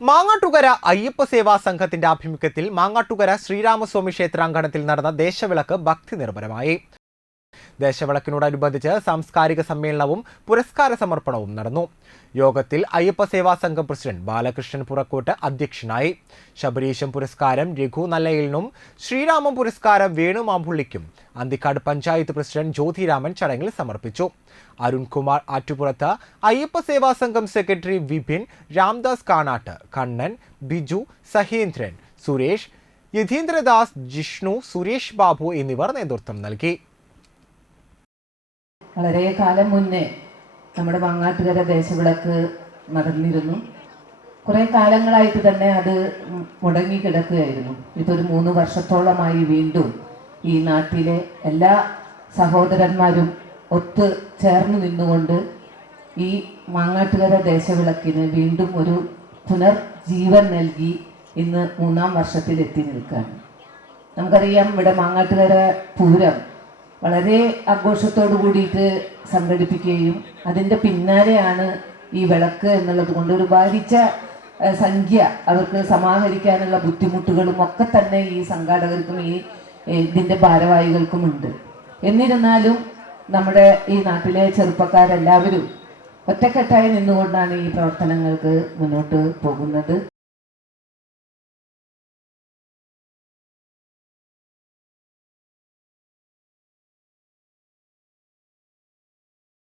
മാങ്ങാട്ടുകര അയ്യപ്പ സേവാ സംഘത്തിന്റെ ആഭിമുഖ്യത്തിൽ മാങ്ങാട്ടുകര ശ്രീരാമസ്വാമി ക്ഷേത്രാങ്കണത്തിൽ നടന്ന ദേശവിളക്ക് ഭക്തി നിർഭരമായി. ദേശവിളക്കിനോടനുബന്ധിച്ച് സാംസ്കാരിക സമ്മേളനവും പുരസ്കാര സമർപ്പണവും നടന്നു. യോഗത്തിൽ അയ്യപ്പ സേവാ സംഘം പ്രസിഡന്റ് ബാലകൃഷ്ണൻ പുറക്കോട്ട് അധ്യക്ഷനായി. ശബരീശം പുരസ്കാരം രഘു നല്ലയിലിനും ശ്രീരാമം പുരസ്കാരം വേണു മാമ്പുള്ളിക്കും അന്തിക്കാട് പഞ്ചായത്ത് പ്രസിഡന്റ് ജ്യോതിരാമൻ ചടങ്ങിൽ സമർപ്പിച്ചു. അരുൺകുമാർ ആറ്റുപുറത്ത്, അയ്യപ്പ സേവാ സംഘം സെക്രട്ടറി വിപിൻ, രാംദാസ് കാണാട്ട്, കണ്ണൻ, ബിജു, സഹേന്ദ്രൻ, സുരേഷ്, യതീന്ദ്രദാസ്, ജിഷ്ണു, സുരേഷ് ബാബു എന്നിവർ നേതൃത്വം നൽകി. വളരെ കാലം മുന്നേ നമ്മുടെ മാങ്ങാട്ടുകര ദേശവിളക്ക് നടന്നിരുന്നു. കുറേ കാലങ്ങളായിട്ട് തന്നെ അത് മുടങ്ങി കിടക്കുകയായിരുന്നു. ഇപ്പോൾ ഒരു 3 വർഷത്തോളമായി വീണ്ടും ഈ നാട്ടിലെ എല്ലാ സഹോദരന്മാരും ഒത്ത് ചേർന്ന് നിന്നുകൊണ്ട് ഈ മാങ്ങാട്ടുകര ദേശവിളക്കിന് വീണ്ടും ഒരു പുനർജീവൻ നൽകി ഇന്ന് 3ാം വർഷത്തിൽ എത്തി നിൽക്കുകയാണ്. നമുക്കറിയാം, ഇവിടെ മാങ്ങാട്ടുകര പൂരം വളരെ ആഘോഷത്തോടു കൂടിയിട്ട് സംഘടിപ്പിക്കുകയും അതിൻ്റെ പിന്നാലെയാണ് ഈ വിളക്ക് എന്നുള്ളത് കൊണ്ട് ഒരു ഭാരിച്ച സംഖ്യ അവർക്ക് സമാഹരിക്കാനുള്ള ബുദ്ധിമുട്ടുകളും ഒക്കെ തന്നെ ഈ സംഘാടകർക്കും ഇതിൻ്റെ ഭാരവാഹികൾക്കും ഉണ്ട്. എന്നിരുന്നാലും നമ്മുടെ ഈ നാട്ടിലെ ചെറുപ്പക്കാരെല്ലാവരും ഒറ്റക്കെട്ടായി നിന്നുകൊണ്ടാണ് ഈ പ്രവർത്തനങ്ങൾക്ക് മുന്നോട്ട് പോകുന്നത്.